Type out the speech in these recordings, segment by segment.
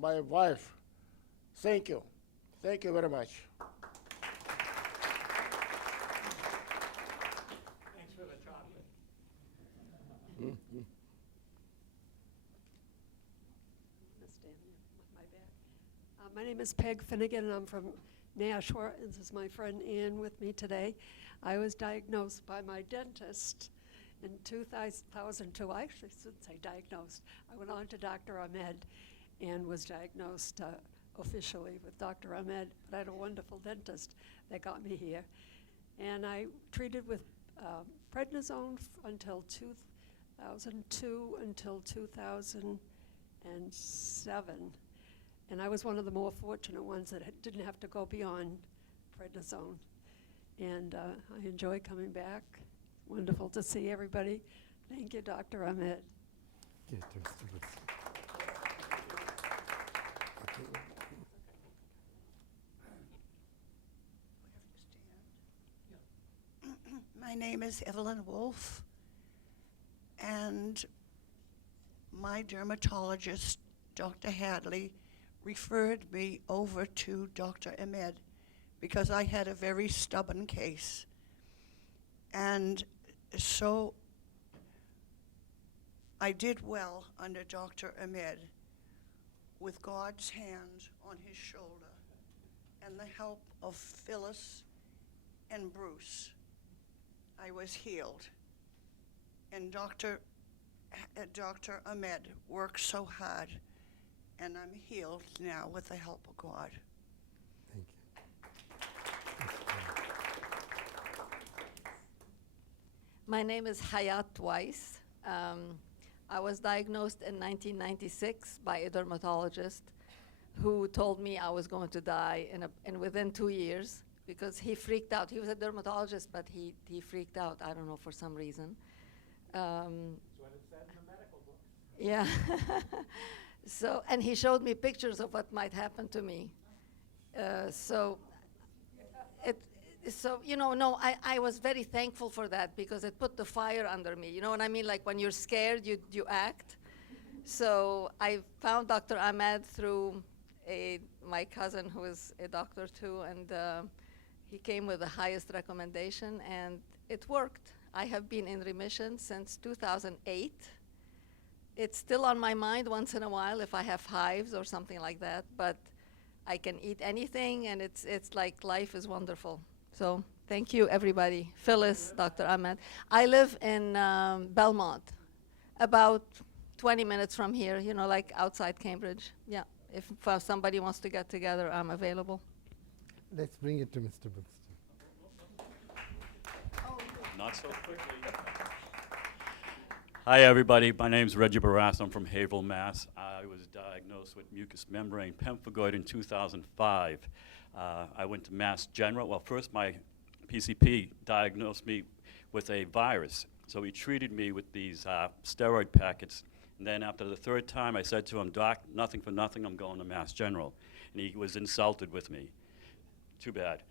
my wife. Thank you. Thank you very much. Thanks for the chocolate. My name is Peg Finnegan, and I'm from Nashua. This is my friend Ann with me today. I was diagnosed by my dentist in 2002. I actually shouldn't say diagnosed. I went on to Dr. Ahmed and was diagnosed officially with Dr. Ahmed, but I had a wonderful dentist that got me here. And I treated with prednisone until 2002 until 2007. And I was one of the more fortunate ones that didn't have to go beyond prednisone. And I enjoy coming back. Wonderful to see everybody. Thank you, Dr. Ahmed. Yeah, to Mr. Woods. My name is Evelyn Wolf, and my dermatologist, Dr. Hadley, referred me over to Dr. Ahmed because I had a very stubborn case. And so I did well under Dr. Ahmed with God's hand on his shoulder and the help of Phyllis and Bruce. I was healed. And Dr. Ahmed worked so hard, and I'm healed now with the help of God. Thank My name is Hayat Weiss. I was diagnosed in 1996 by a dermatologist who told me I was going to die in within 2 years because he freaked out. He was a dermatologist, but he freaked out, I don't know, for some reason. That's what it said in the medical book. Yeah. So, and he showed me pictures of what might happen to me. I was very thankful for that because it put the fire under me. You know what I mean? Like when you're scared, you act. So I found Dr. Ahmed through my cousin who is a doctor too, and he came with the highest recommendation, and it worked. I have been in remission since 2008. It's still on my mind once in a while if I have hives or something like that, but I can eat anything, and it's like life is wonderful. So thank you, everybody. Phyllis, Dr. Ahmed. I live in Belmont, about 20 minutes from here, you know, like outside Cambridge. Yeah, if somebody wants to get together, I'm available. Let's bring it to Mr. Buxton. Not so quickly. Hi, everybody. My name's Reggie Barras. I'm from Haverhill, Mass. I was diagnosed with mucous membrane pemphigoid in 2005. I went to Mass General. Well, first my PCP diagnosed me with a virus. So he treated me with these steroid packets. And then after the third time, I said to him, "Doc, nothing for nothing, I'm going to Mass General." And he was insulted with me. Too bad.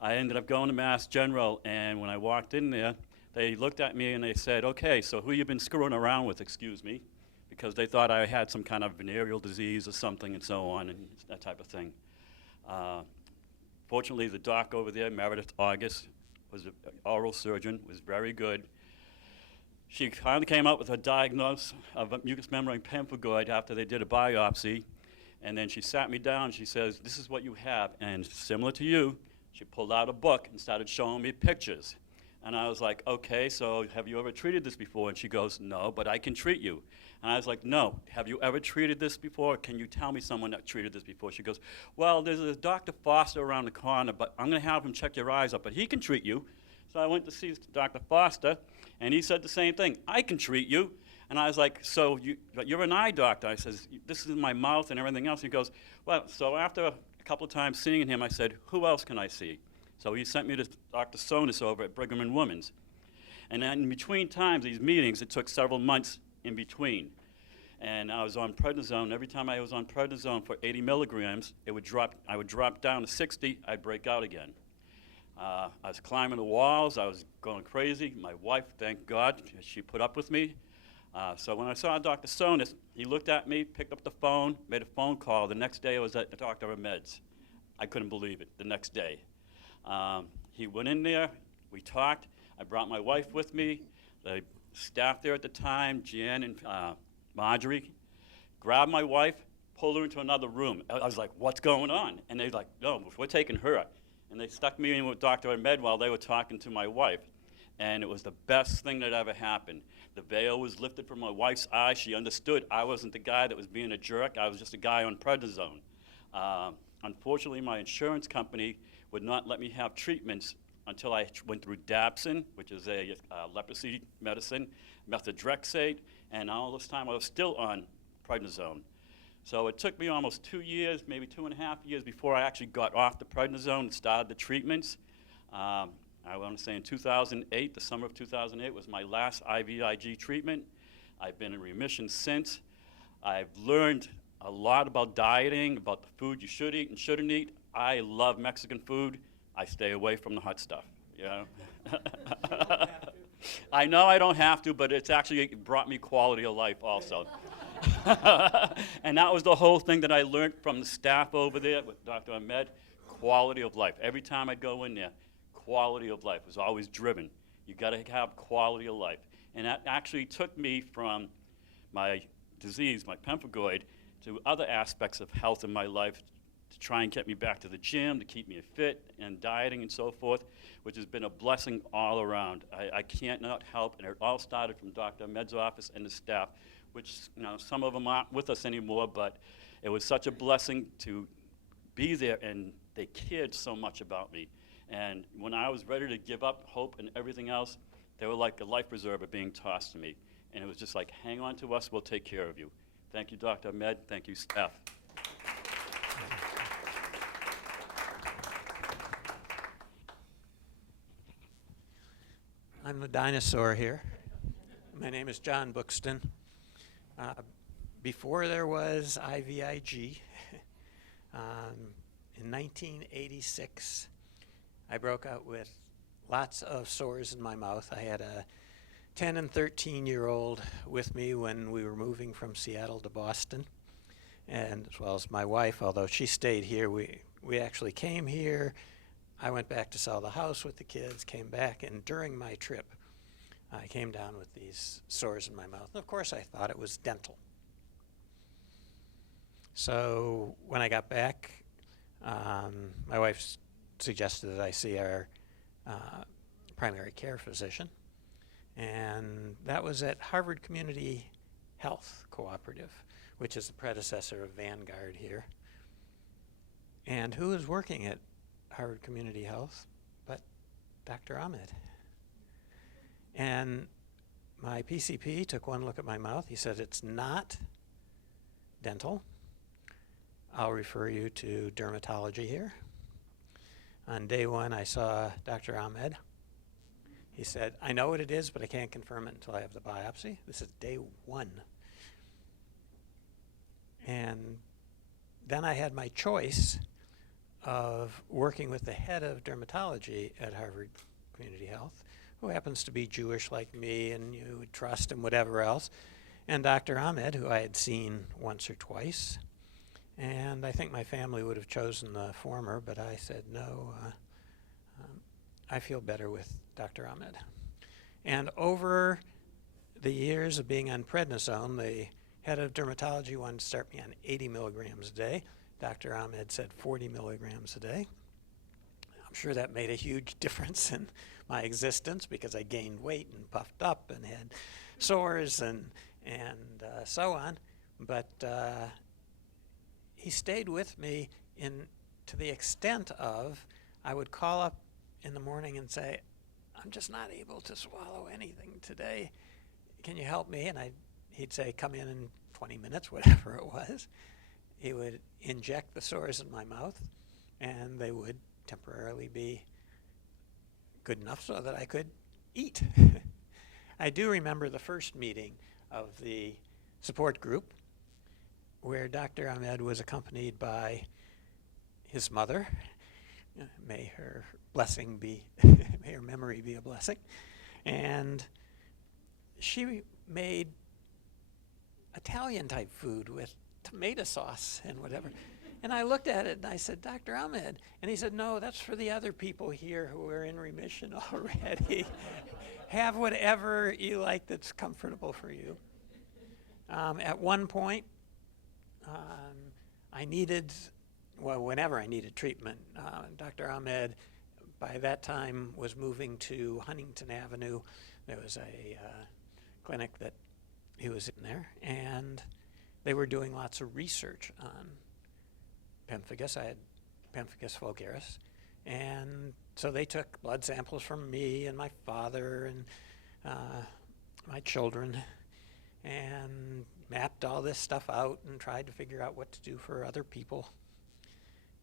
I ended up going to Mass General, and when I walked in there, they looked at me and they said, "Okay, so who you been screwing around with, excuse me?" Because they thought I had some kind of venereal disease or something and so on and that type of thing. Fortunately, the doc over there, Meredith August, was an oral surgeon, was very good. She finally came out with a diagnosis of a mucous membrane pemphigoid after they did a biopsy. And then she sat me down and she says, "This is what you have." And similar to you, she pulled out a book and started showing me pictures. And I was like, "Okay, so have you ever treated this before?" And she goes, "No, but I can treat you." And I was like, "No, have you ever treated this before? Can you tell me someone that treated this before?" She goes, "Well, there's a Dr. Foster around the corner, but I'm going to have him check your eyes up, but he can treat you." So I went to see Dr. Foster, and he said the same thing, "I can treat you." And I was like, "So you're an eye doctor?" I says, "This is my mouth and everything else." He goes, "Well," so after a couple of times seeing him, I said, "Who else can I see?" So he sent me to Dr. Sonis over at Brigham and Women's. And then in between times, these meetings, it took several months in between. And I was on prednisone. Every time I was on prednisone for 80 milligrams, I would drop down to 60, I'd break out again. I was climbing the walls, I was going crazy. My wife, thank God, she put up with me. So when I saw Dr. Sonis, he looked at me, picked up the phone, made a phone call. The next day I was at Dr. Ahmed's. I couldn't believe it, the next day. He went in there, we talked. I brought my wife with me. The staff there at the time, Jan and Marjorie, grabbed my wife, pulled her into another room. I was like, what's going on? And they're like, no, we're taking her. And they stuck me in with Dr. Ahmed while they were talking to my wife. And it was the best thing that ever happened. The veil was lifted from my wife's eyes. She understood I wasn't the guy that was being a jerk. I was just a guy on prednisone. Unfortunately, my insurance company would not let me have treatments until I went through Dapson, which is a leprosy medicine, methotrexate, and all this time I was still on prednisone. So it took me almost 2 years, maybe 2.5 years before I actually got off the prednisone and started the treatments. I want to say in 2008, the summer of 2008 was my last IVIG treatment. I've been in remission since. I've learned a lot about dieting, about the food you should eat and shouldn't eat. I love Mexican food. I stay away from the hot stuff, you know. I know I don't have to, but it's actually brought me quality of life also. And that was the whole thing that I learned from the staff over there with Dr. Ahmed, quality of life. Every time I go in there, quality of life was always driven. You got to have quality of life. And that actually took me from my disease, my pemphigoid, to other aspects of health in my life to try and get me back to the gym, to keep me fit and dieting and so forth, which has been a blessing all around. I can't not help, and it all started from Dr. Ahmed's office and the staff, which, you know, some of them aren't with us anymore, but it was such a blessing to be there, and they cared so much about me. And when I was ready to give up hope and everything else, they were like a life preserver being tossed to me. And it was just like, hang on to us, we'll take care of you. Thank you, Dr. Ahmed. Thank you, staff. I'm the dinosaur here. My name is John Buxton. Before there was IVIG, in 1986, I broke out with lots of sores in my mouth. I had a 10 and 13-year-old with me when we were moving from Seattle to Boston, and as well as my wife, although she stayed here. We actually came here. I went back to sell the house with the kids, came back, and during my trip, I came down with these sores in my mouth. And of course, I thought it was dental. So when I got back, my wife suggested that I see our primary care physician, and that was at Harvard Community Health Cooperative, which is the predecessor of Vanguard here. And who is working at Harvard Community Health but Dr. Ahmed? And my PCP took one look at my mouth. He said, it's not dental. I'll refer you to dermatology here. On day one, I saw Dr. Ahmed. He said, I know what it is, but I can't confirm it until I have the biopsy. This is day one. And then I had my choice of working with the head of dermatology at Harvard Community Health, who happens to be Jewish like me, and you would trust him, whatever else, and Dr. Ahmed, who I had seen once or twice. And I think my family would have chosen the former, but I said, no, I feel better with Dr. Ahmed. And over the years of being on prednisone, the head of dermatology wanted to start me on 80 milligrams a day. Dr. Ahmed said 40 milligrams a day. I'm sure that made a huge difference in my existence because I gained weight and puffed up and had sores and so on. But he stayed with me to the extent of I would call up in the morning and say, I'm just not able to swallow anything today. Can you help me? And he'd say, come in 20 minutes, whatever it was. He would inject the sores in my mouth, and they would temporarily be good enough so that I could eat. I do remember the first meeting of the support group where Dr. Ahmed was accompanied by his mother. May her blessing be, may her memory be a blessing. And she made Italian type food with tomato sauce and whatever. And I looked at it and I said, Dr. Ahmed. And he said, no, that's for the other people here who are in remission already. Have whatever you like that's comfortable for you. At one point, I needed, well, whenever I needed treatment, Dr. Ahmed, by that time, was moving to Huntington Avenue. There was a clinic that he was in there, and they were doing lots of research on pemphigus. I had pemphigus vulgaris, and so they took blood samples from me and my father and my children and mapped all this stuff out and tried to figure out what to do for other people.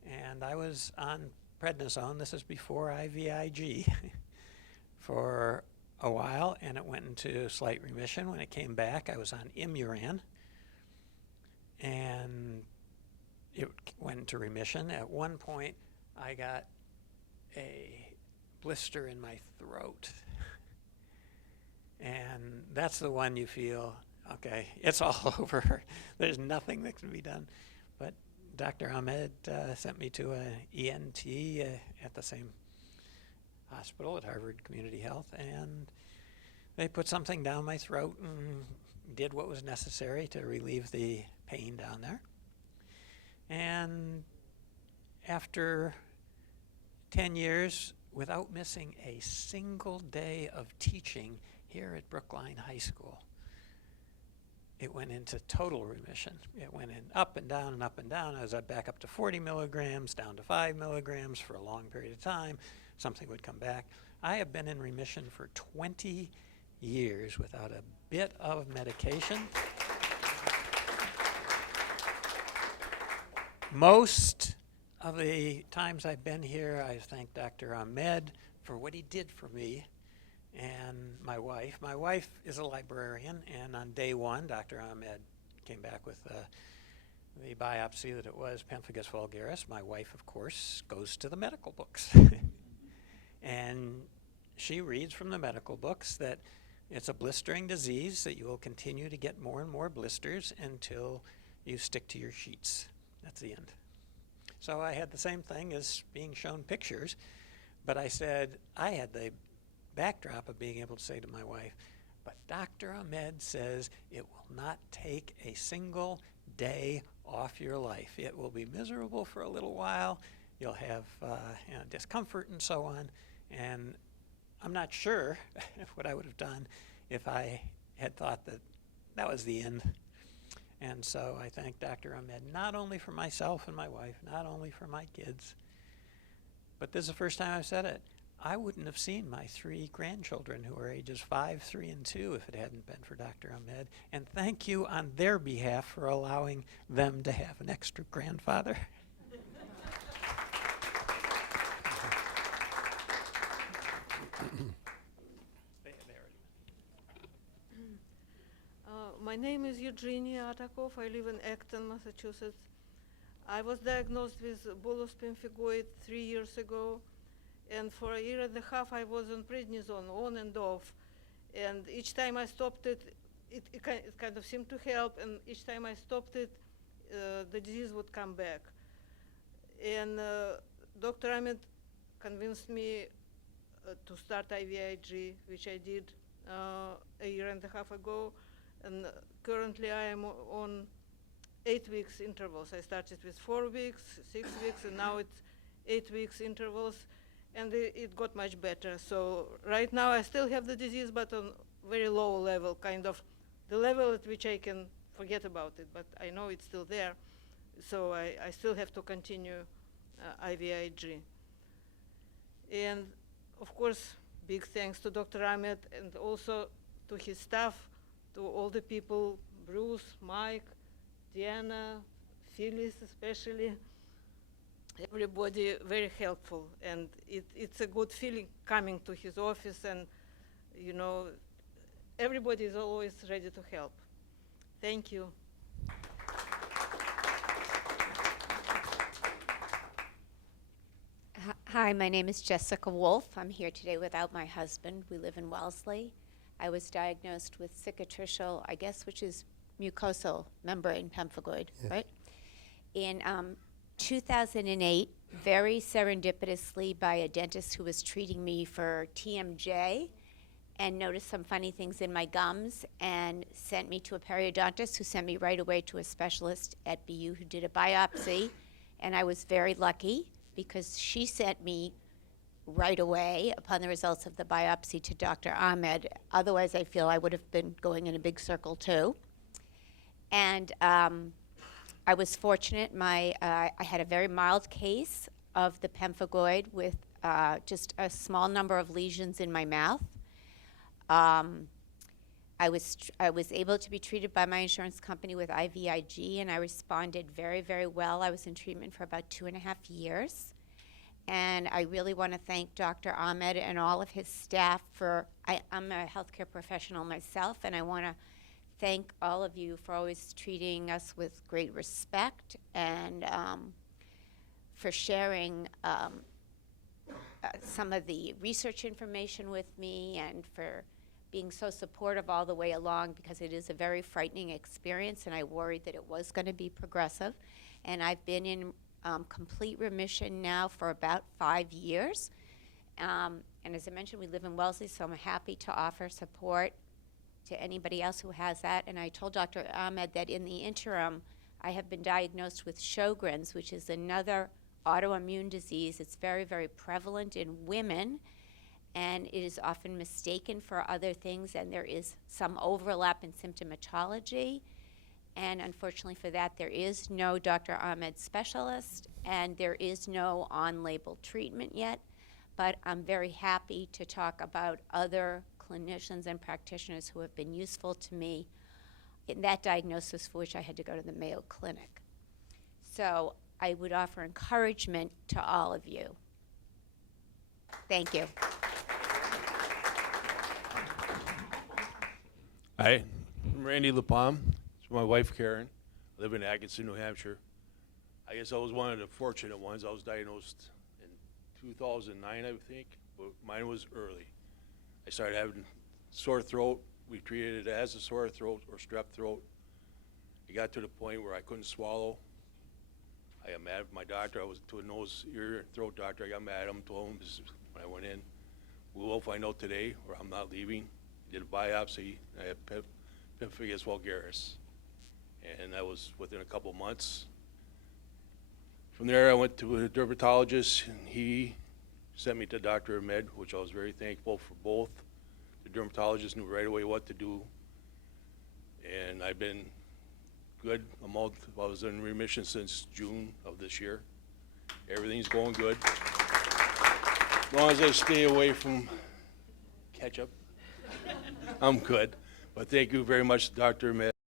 And I was on prednisone, this is before IVIG, for a while, and it went into slight remission. When it came back, I was on Imuran, and it went into remission. At one point, I got a blister in my throat. And that's the one you feel, okay, it's all over. There's nothing that can be done. But Dr. Ahmed sent me to an ENT at the same hospital at Harvard Community Health, and they put something down my throat and did what was necessary to relieve the pain down there. And after 10 years, without missing a single day of teaching here at Brookline High School, it went into total remission. It went in up and down and up and down. I was back up to 40 milligrams, down to 5 milligrams for a long period of time. Something would come back. I have been in remission for 20 years without a bit of medication. Most of the times I've been here, I thank Dr. Ahmed for what he did for me and my wife. My wife is a librarian, and on day one, Dr. Ahmed came back with the biopsy that it was pemphigus vulgaris. My wife, of course, goes to the medical books. And she reads from the medical books that it's a blistering disease, that you will continue to get more and more blisters until you stick to your sheets. That's the end. So I had the same thing as being shown pictures, but I said, I had the backdrop of being able to say to my wife, but Dr. Ahmed says it will not take a single day off your life. It will be miserable for a little while. You'll have discomfort and so on. And I'm not sure what I would have done if I had thought that that was the end. And so I thank Dr. Ahmed not only for myself and my wife, not only for my kids, but this is the first time I've said it. I wouldn't have seen my 3 grandchildren who are ages 5, 3, and 2 if it hadn't been for Dr. Ahmed. And thank you on their behalf for allowing them to have an extra grandfather. My name is Eugenia Atakov. I live in Acton, Massachusetts. I was diagnosed with bullous pemphigoid 3 years ago, and for a year and a half I was on prednisone, on and off. And each time I stopped it, it kind of seemed to help, and each time I stopped it, the disease would come back. And Dr. Ahmed convinced me to start IVIG, which I did a year and a half ago. And currently I am on 8 weeks intervals. I started with 4 weeks, 6 weeks, and now it's 8 weeks intervals, and it got much better. So right now I still have the disease, but on very low level, kind of the level at which I can forget about it, but I know it's still there. So I still have to continue IVIG. And of course, big thanks to Dr. Ahmed and also to his staff, to all the people, Bruce, Mike, Diana, Phyllis especially, everybody very helpful. And it's a good feeling coming to his office, and you know, everybody is always ready to help. Thank you. Hi, my name is Jessica Wolf. I'm here today without my husband. We live in Wellesley. I was diagnosed with cicatricial, I guess, which is mucosal membrane pemphigoid, Yes. right? In 2008, very serendipitously by a dentist who was treating me for TMJ and noticed some funny things in my gums and sent me to a periodontist who sent me right away to a specialist at BU who did a biopsy. And I was very lucky because she sent me right away upon the results of the biopsy to Dr. Ahmed. Otherwise, I feel I would have been going in a big circle too. And I was fortunate. I had a very mild case of the pemphigoid with just a small number of lesions in my mouth. I was able to be treated by my insurance company with IVIG, and I responded very, very well. I was in treatment for about 2.5 years. And I really want to thank Dr. Ahmed and all of his staff I'm a healthcare professional myself, and I want to thank all of you for always treating us with great respect and for sharing some of the research information with me and for being so supportive all the way along, because it is a very frightening experience, and I worried that it was going to be progressive. And I've been in complete remission now for about 5 years. And as I mentioned, we live in Wellesley, so I'm happy to offer support to anybody else who has that. And I told Dr. Ahmed that in the interim, I have been diagnosed with Sjogren's, which is another autoimmune disease. It's very, very prevalent in women, and it is often mistaken for other things, and there is some overlap in symptomatology. And unfortunately for that, there is no Dr. Ahmed specialist, and there is no on-label treatment yet. But I'm very happy to talk about other clinicians and practitioners who have been useful to me in that diagnosis, for which I had to go to the Mayo Clinic. So I would offer encouragement to all of you. Thank you. Hi, I'm Randy LaPalm. It's my wife, Karen. I live in Atkinson, New Hampshire. I guess I was one of the fortunate ones. I was diagnosed in 2009, I think, but mine was early. I started having sore throat. We treated it as a sore throat or strep throat. It got to the point where I couldn't swallow. I got mad at my doctor. I was to a nose, ear, and throat doctor. I got mad at him, told him this is when I went in. We will find out today, or I'm not leaving. Did a biopsy. I had pemphigus vulgaris, and that was within a couple months. From there, I went to a dermatologist, and he sent me to Dr. Ahmed, which I was very thankful for both. The dermatologist knew right away what to do, and I've been good. I was in remission since June of this year. Everything's going good. As long as I stay away from ketchup, I'm good. But thank you very much, Dr. Ahmed.